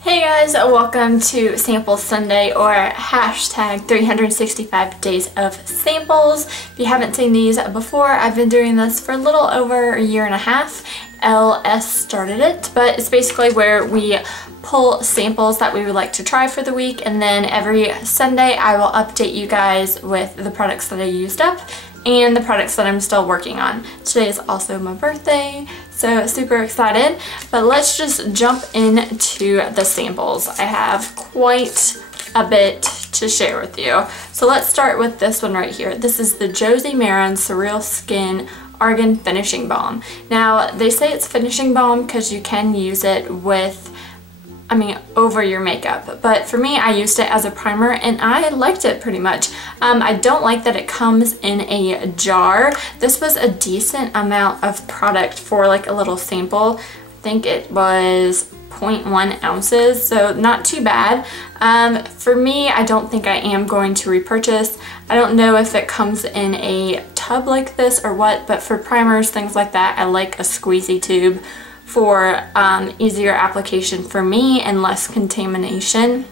Hey guys, welcome to Sample Sunday, or hashtag 365 days of samples. If you haven't seen these before, I've been doing this for a little over a year and a half. LS started it, but it's basically where we pull samples that we would like to try for the week, and then every Sunday I will update you guys with the products that I used up and the products that I'm still working on. Today is also my birthday, so super excited. But let's just jump into the samples. I have quite a bit to share with you. So let's start with this one right here. This is the Josie Maran Surreal Skin Argan Finishing Balm. Now, they say it's finishing balm because you can use it with over your makeup, but for me I used it as a primer and I liked it pretty much. I don't like that it comes in a jar. This was a decent amount of product for like a little sample. I think it was 0.1 ounces, so not too bad. For me, I don't think I am going to repurchase. I don't know if it comes in a tub like this or what, but for primers, things like that, I like a squeezy tube for easier application for me and less contamination.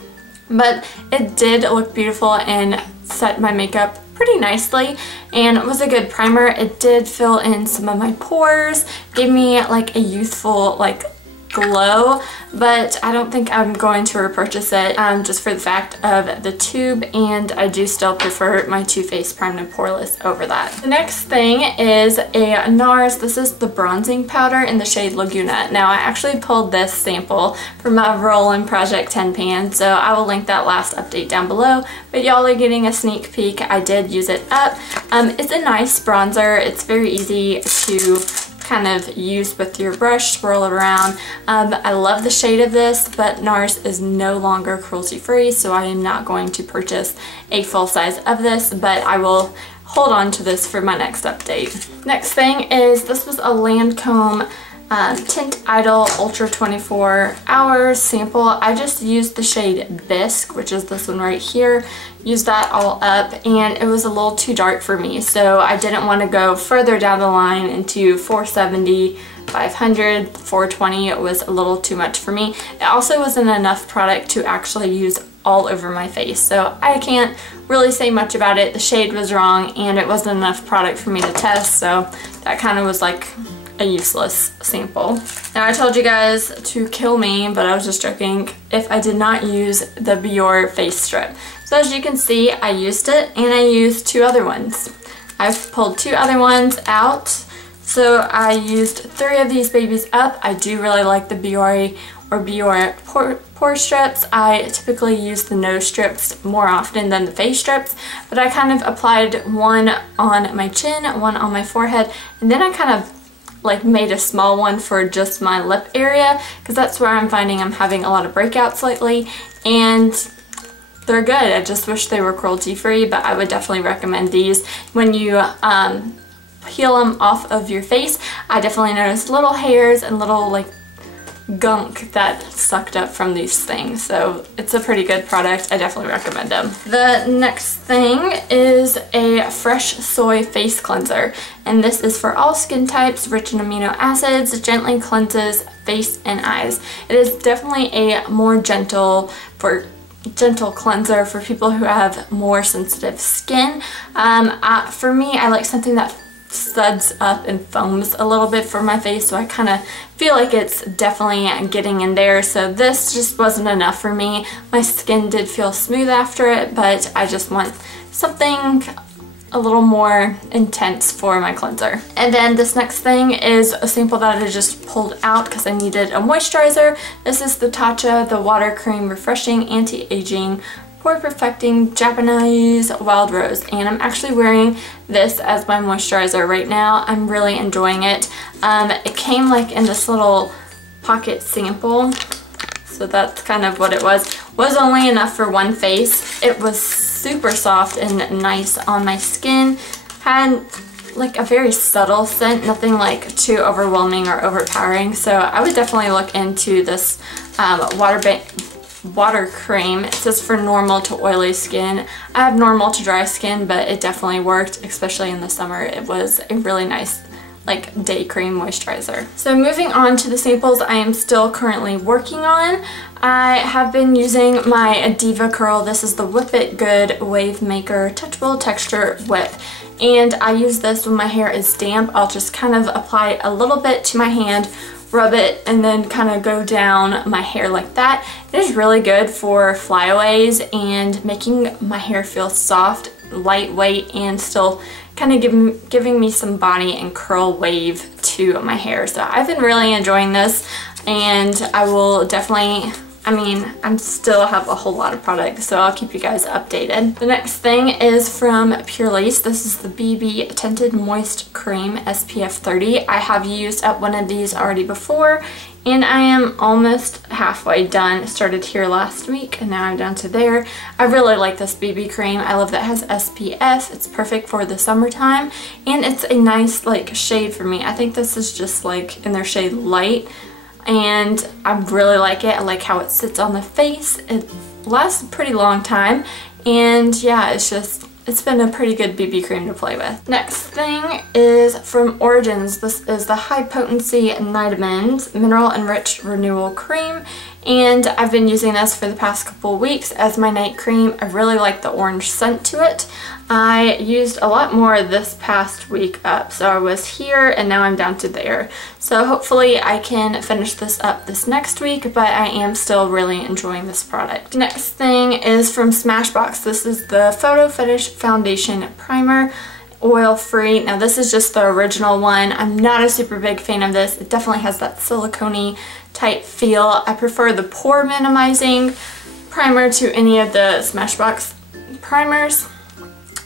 But it did look beautiful and set my makeup pretty nicely, and it was a good primer. It did fill in some of my pores, gave me like a youthful like glow, but I don't think I'm going to repurchase it just for the fact of the tube, and I do still prefer my Too Faced Primed and Poreless over that. The next thing is a NARS. This is the bronzing powder in the shade Laguna. Now, I actually pulled this sample from my Roll-In Project 10 pan, so I will link that last update down below, but y'all are getting a sneak peek. I did use it up. It's a nice bronzer. It's very easy to kind of use with your brush, swirl it around. I love the shade of this, but NARS is no longer cruelty free, so I am not going to purchase a full size of this, but I will hold on to this for my next update. Next thing is, this was a Lancome Tint Idol Ultra 24 Hours sample. I just used the shade Bisque, which is this one right here. Used that all up, and it was a little too dark for me, so I didn't want to go further down the line into 470, 500, 420. It was a little too much for me. It also wasn't enough product to actually use all over my face, so I can't really say much about it. The shade was wrong, and it wasn't enough product for me to test, so that kind of was like a useless sample. Now, I told you guys to kill me, but I was just joking, if I did not use the Biore face strip. So as you can see, I used it, and I used two other ones. I've pulled two other ones out, so I used 3 of these babies up. I do really like the Biore pore strips. I typically use the nose strips more often than the face strips, but I kind of applied one on my chin, one on my forehead, and then I kind of like made a small one for just my lip area, because that's where I'm finding I'm having a lot of breakouts lately, and they're good. I just wish they were cruelty free, but I would definitely recommend these. When you peel them off of your face, I definitely noticed little hairs and little like gunk that sucked up from these things, so it's a pretty good product. I definitely recommend them. The next thing is a Fresh Soy Face Cleanser, and this is for all skin types, rich in amino acids, gently cleanses face and eyes. It is definitely a more gentle cleanser for people who have more sensitive skin. For me, I like something that suds up and foams a little bit for my face, so I kind of feel like it's definitely getting in there, so this just wasn't enough for me. My skin did feel smooth after it, but I just want something a little more intense for my cleanser. And then this next thing is a sample that I just pulled out because I needed a moisturizer. This is the Tatcha, the Water Cream Refreshing Anti-Aging Pore Perfecting Japanese Wild Rose, and I'm actually wearing this as my moisturizer right now. I'm really enjoying it. It came like in this little pocket sample, so that's kind of what it was. Was only enough for one face. It was super soft and nice on my skin. Had like a very subtle scent, nothing like too overwhelming or overpowering, so I would definitely look into this water cream. It says for normal to oily skin. I have normal to dry skin, but it definitely worked, especially in the summer. It was a really nice like day cream moisturizer. So moving on to the samples I am still currently working on. I have been using my Diva Curl. This is the Whip It Good Wave Maker Touchable Texture Whip. And I use this when my hair is damp. I'll just kind of apply a little bit to my hand, rub it, and then kind of go down my hair like that. It is really good for flyaways and making my hair feel soft, lightweight, and still kind of giving me some body and curl wave to my hair. So I've been really enjoying this, and I will definitely, I still have a whole lot of products, so I'll keep you guys updated. The next thing is from Pure Lace. This is the BB Tinted Moist Cream SPF 30. I have used up one of these already before, and I am almost halfway done. Started here last week, and now I'm down to there. I really like this BB cream. I love that it has SPF. It's perfect for the summertime, and it's a nice like shade for me. I think this is just like in their shade Light, and I really like it. I like how it sits on the face. It lasts a pretty long time, and yeah, it's been a pretty good BB cream to play with. Next thing is from Origins. This is the High Potency Nitamins Mineral Enriched Renewal Cream, and I've been using this for the past couple weeks as my night cream. I really like the orange scent to it. I used a lot more this past week up, so I was here and now I'm down to there. So hopefully I can finish this up this next week, but I am still really enjoying this product. Next thing is from Smashbox. This is the Photo Finish Foundation Primer, oil-free. Now this is just the original one. I'm not a super big fan of this. It definitely has that silicone-y type feel. I prefer the pore minimizing primer to any of the Smashbox primers.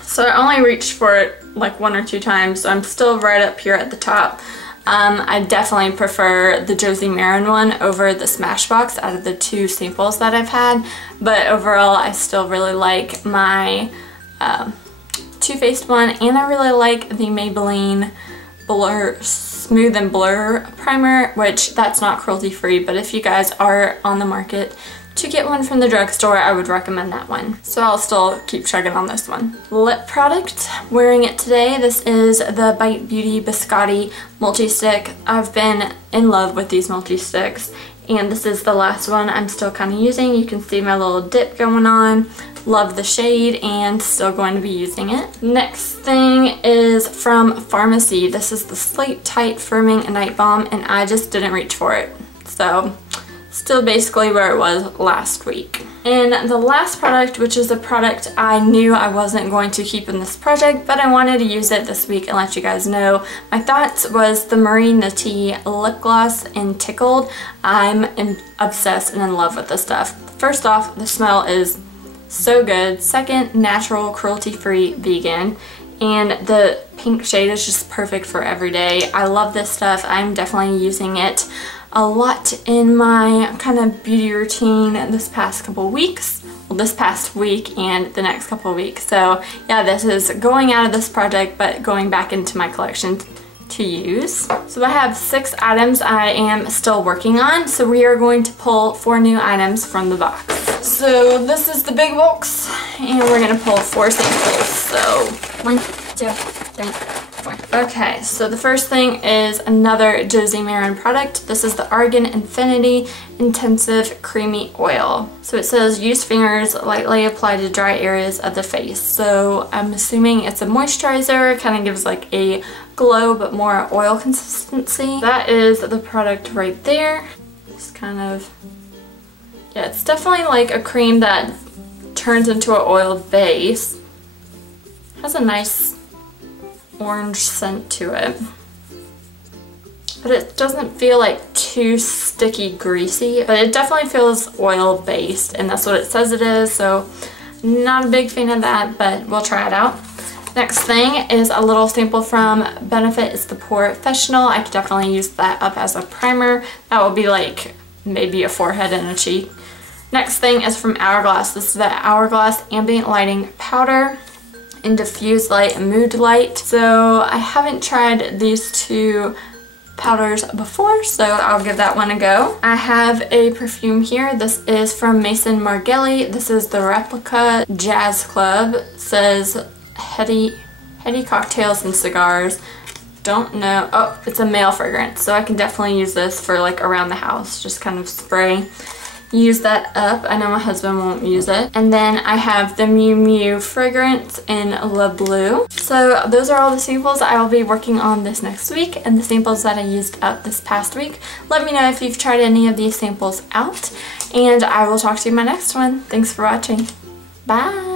So I only reached for it like 1 or 2 times, so I'm still right up here at the top. I definitely prefer the Josie Maran one over the Smashbox out of the 2 samples that I've had, but overall I still really like my Too Faced one, and I really like the Maybelline Blur Smooth and Blur primer, which that's not cruelty free, but if you guys are on the market to get one from the drugstore, I would recommend that one. So I'll still keep chugging on this one. Lip product, wearing it today. This is the Bite Beauty Biscotti Multi-Stick. I've been in love with these multi-sticks, and this is the last one I'm still kind of using. You can see my little dip going on. Love the shade and still going to be using it. Next thing is from Pharmacy. This is the Sleep Tight Firming Night Balm, and I just didn't reach for it. So still basically where it was last week. And the last product, which is a product I knew I wasn't going to keep in this project, but I wanted to use it this week and let you guys know my thoughts, was the Marie Nati Lip Gloss in Tickled. I'm obsessed and in love with this stuff. First off, the smell is so good. Second, natural, cruelty-free, vegan. And the pink shade is just perfect for every day. I love this stuff. I'm definitely using it a lot in my kind of beauty routine this past couple weeks. Well, this past week and the next couple of weeks. So yeah, this is going out of this project but going back into my collection to use. So I have 6 items I am still working on. So we are going to pull 4 new items from the box. So this is the big box, and we're gonna pull 4 samples. So 1, 2, 3, 4. Okay, so the first thing is another Josie Maran product. This is the Argan Infinity Intensive Creamy Oil. So it says use fingers, lightly apply to dry areas of the face. So I'm assuming it's a moisturizer. It kind of gives like a glow but more oil consistency. That is the product right there. Just kind of, yeah, it's definitely like a cream that turns into an oil base. Has a nice orange scent to it, but it doesn't feel like too sticky greasy, but it definitely feels oil based, and that's what it says it is, so not a big fan of that, but we'll try it out. Next thing is a little sample from Benefit. It's the Professional. I could definitely use that up as a primer. That will be like maybe a forehead and a cheek. Next thing is from Hourglass. This is the Hourglass Ambient Lighting Powder in Diffuse Light and Mood Light. So I haven't tried these 2 powders before, so I'll give that one a go. I have a perfume here. This is from Mason Margelli. This is the Replica Jazz Club. It says heady cocktails and cigars. don't know. Oh, it's a male fragrance, so I can definitely use this for like around the house. Just kind of spray. Use that up. I know my husband won't use it. And then I have the Miu Miu fragrance in Le Bleu. So those are all the samples I will be working on this next week and the samples that I used up this past week. Let me know if you've tried any of these samples out, and I will talk to you in my next one. Thanks for watching. Bye!